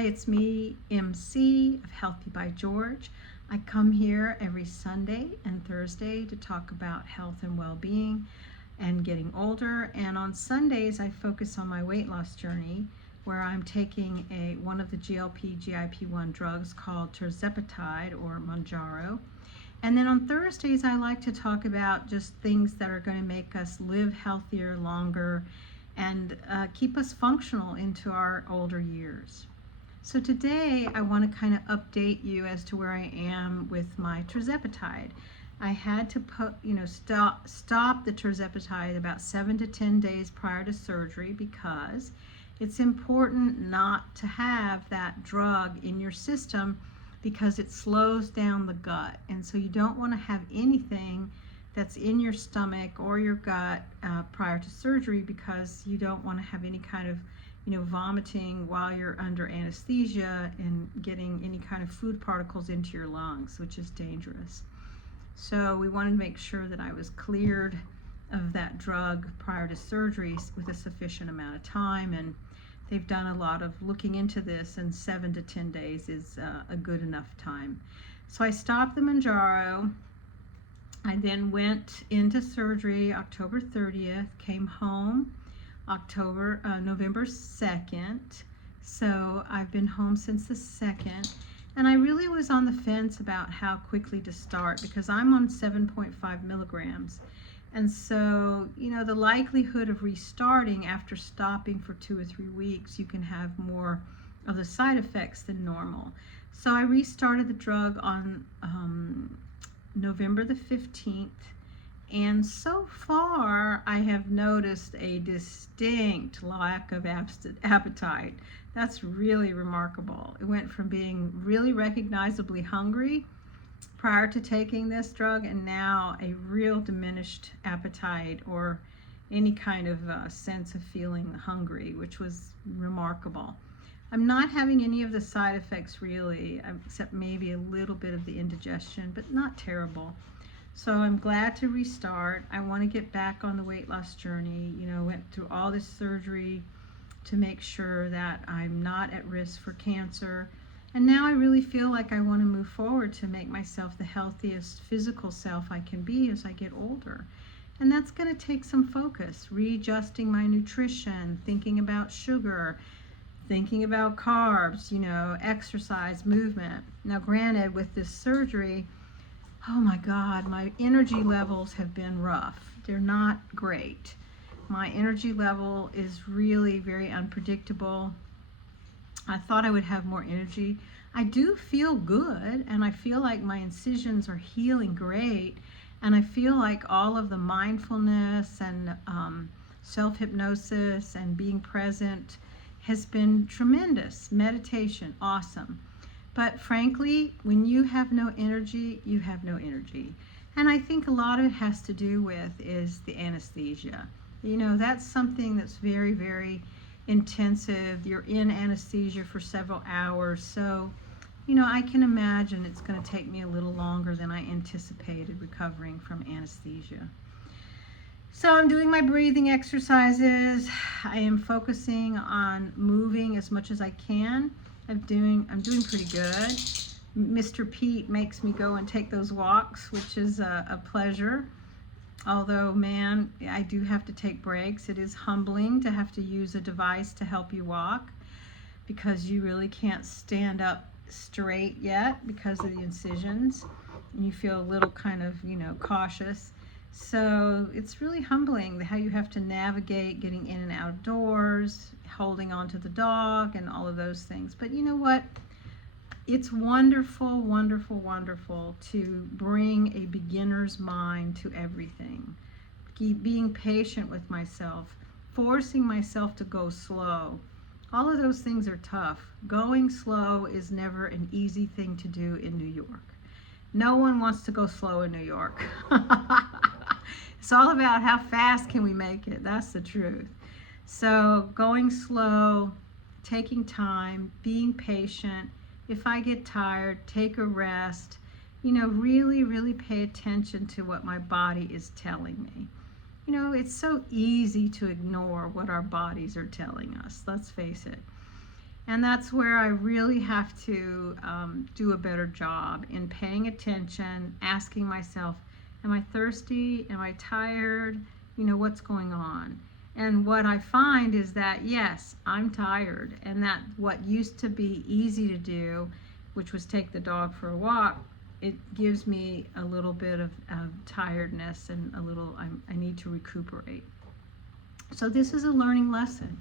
Hi, it's me, MC of Healthy by George. I come here every Sunday and Thursday to talk about health and well-being and getting older. And on Sundays, I focus on my weight loss journey, where I'm taking one of the GLP-1 drugs called Tirzepatide or Mounjaro. And then on Thursdays, I like to talk about just things that are going to make us live healthier, longer, and keep us functional into our older years. So today I want to kind of update you as to where I am with my Tirzepatide. I had to stop the Tirzepatide about 7 to 10 days prior to surgery because it's important not to have that drug in your system because it slows down the gut. And so you don't want to have anything that's in your stomach or your gut prior to surgery, because you don't want to have any kind of vomiting while you're under anesthesia and getting any kind of food particles into your lungs, which is dangerous. So we wanted to make sure that I was cleared of that drug prior to surgery with a sufficient amount of time, and they've done a lot of looking into this, and 7 to 10 days is a good enough time. So I stopped the Mounjaro. I then went into surgery October 30th, came home November 2nd. So I've been home since the 2nd. And I really was on the fence about how quickly to start because I'm on 7.5 milligrams. And so, the likelihood of restarting after stopping for 2 or 3 weeks, you can have more of the side effects than normal. So I restarted the drug on November the 15th. And so far, I have noticed a distinct lack of appetite. That's really remarkable. It went from being really recognizably hungry prior to taking this drug, and now a real diminished appetite or any kind of sense of feeling hungry, which was remarkable. I'm not having any of the side effects really, except maybe a little bit of the indigestion, but not terrible. So I'm glad to restart. I want to get back on the weight loss journey. Went through all this surgery to make sure that I'm not at risk for cancer. And now I really feel like I want to move forward to make myself the healthiest physical self I can be as I get older. And that's going to take some focus, readjusting my nutrition, thinking about sugar, thinking about carbs, exercise, movement. Now, granted, with this surgery, oh my God, my energy levels have been rough. They're not great. My energy level is really very unpredictable. I thought I would have more energy. I do feel good, and I feel like my incisions are healing great, and I feel like all of the mindfulness and self-hypnosis and being present has been tremendous. Meditation, awesome. But frankly, when you have no energy, you have no energy. And I think a lot of it has to do with is the anesthesia. That's something that's very, very intensive. You're in anesthesia for several hours. So, I can imagine it's going to take me a little longer than I anticipated recovering from anesthesia. So I'm doing my breathing exercises. I am focusing on moving as much as I can. I'm doing pretty good. Mr. Pete makes me go and take those walks, which is a pleasure. Although, man, I do have to take breaks. It is humbling to have to use a device to help you walk because you really can't stand up straight yet because of the incisions. And you feel a little kind of, cautious. So it's really humbling how you have to navigate getting in and out of doors, holding on to the dog, and all of those things. But you know what? It's wonderful, wonderful, wonderful to bring a beginner's mind to everything. Being patient with myself, forcing myself to go slow. All of those things are tough. Going slow is never an easy thing to do in New York. No one wants to go slow in New York. It's all about how fast can we make it. That's the truth. So going slow, taking time, being patient. If I get tired, take a rest. Really, really pay attention to what my body is telling me. It's so easy to ignore what our bodies are telling us. Let's face it. And that's where I really have to do a better job in paying attention, asking myself, am I thirsty? Am I tired? What's going on? And what I find is that, yes, I'm tired, and that what used to be easy to do, which was take the dog for a walk, it gives me a little bit of tiredness and I need to recuperate. So this is a learning lesson.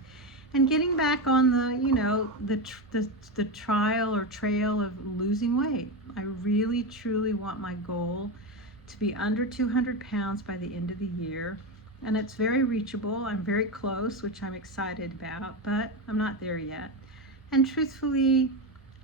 And getting back on the trial or trail of losing weight. I really, truly want my goal to be under 200 pounds by the end of the year. And it's very reachable. I'm very close, which I'm excited about, but I'm not there yet. And truthfully,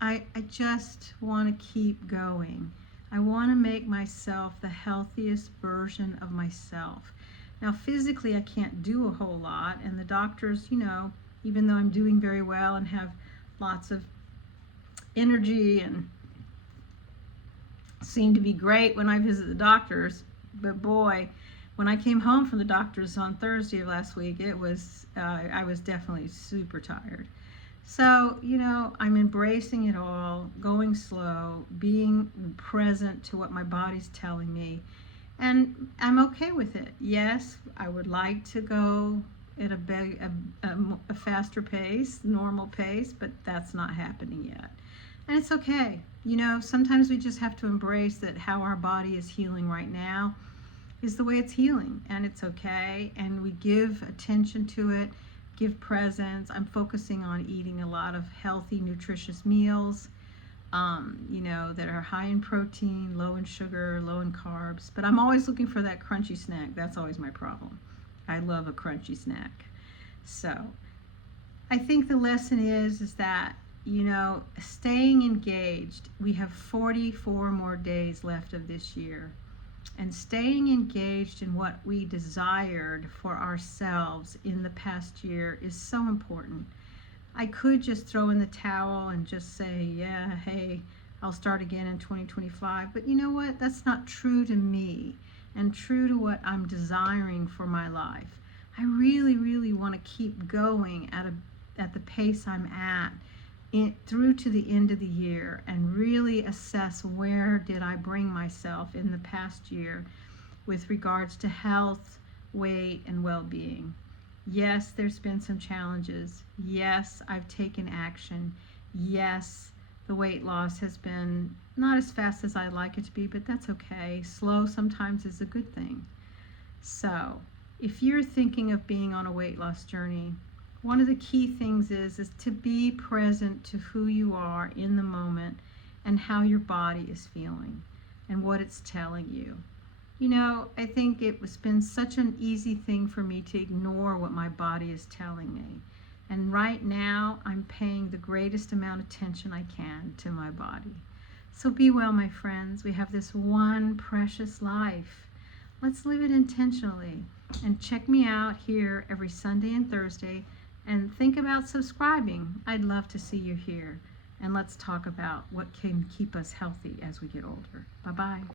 I just want to keep going. I want to make myself the healthiest version of myself. Now, physically, I can't do a whole lot, and the doctors, even though I'm doing very well and have lots of energy and seem to be great when I visit the doctors, but boy, when I came home from the doctors on Thursday of last week, I was definitely super tired. So, I'm embracing it all, going slow, being present to what my body's telling me, and I'm okay with it. Yes, I would like to go at a faster pace, normal pace, but that's not happening yet. And it's okay. Sometimes we just have to embrace that how our body is healing right now is the way it's healing, and it's okay. And we give attention to it, give presence. I'm focusing on eating a lot of healthy, nutritious meals, that are high in protein, low in sugar, low in carbs. But I'm always looking for that crunchy snack. That's always my problem. I love a crunchy snack. So I think the lesson is that, staying engaged. We have 44 more days left of this year. And staying engaged in what we desired for ourselves in the past year is so important. I could just throw in the towel and just say, yeah, hey, I'll start again in 2025. But you know what? That's not true to me and true to what I'm desiring for my life. I really, really want to keep going at the pace I'm at through to the end of the year and really assess where did I bring myself in the past year with regards to health, weight, and well-being. Yes, there's been some challenges. Yes, I've taken action. Yes, the weight loss has been not as fast as I'd like it to be, but that's okay. Slow sometimes is a good thing. So, if you're thinking of being on a weight loss journey, one of the key things is to be present to who you are in the moment and how your body is feeling and what it's telling you. I think it's been such an easy thing for me to ignore what my body is telling me. And right now, I'm paying the greatest amount of attention I can to my body. So be well, my friends. We have this one precious life. Let's live it intentionally. And check me out here every Sunday and Thursday. And think about subscribing. I'd love to see you here. And let's talk about what can keep us healthy as we get older. Bye-bye.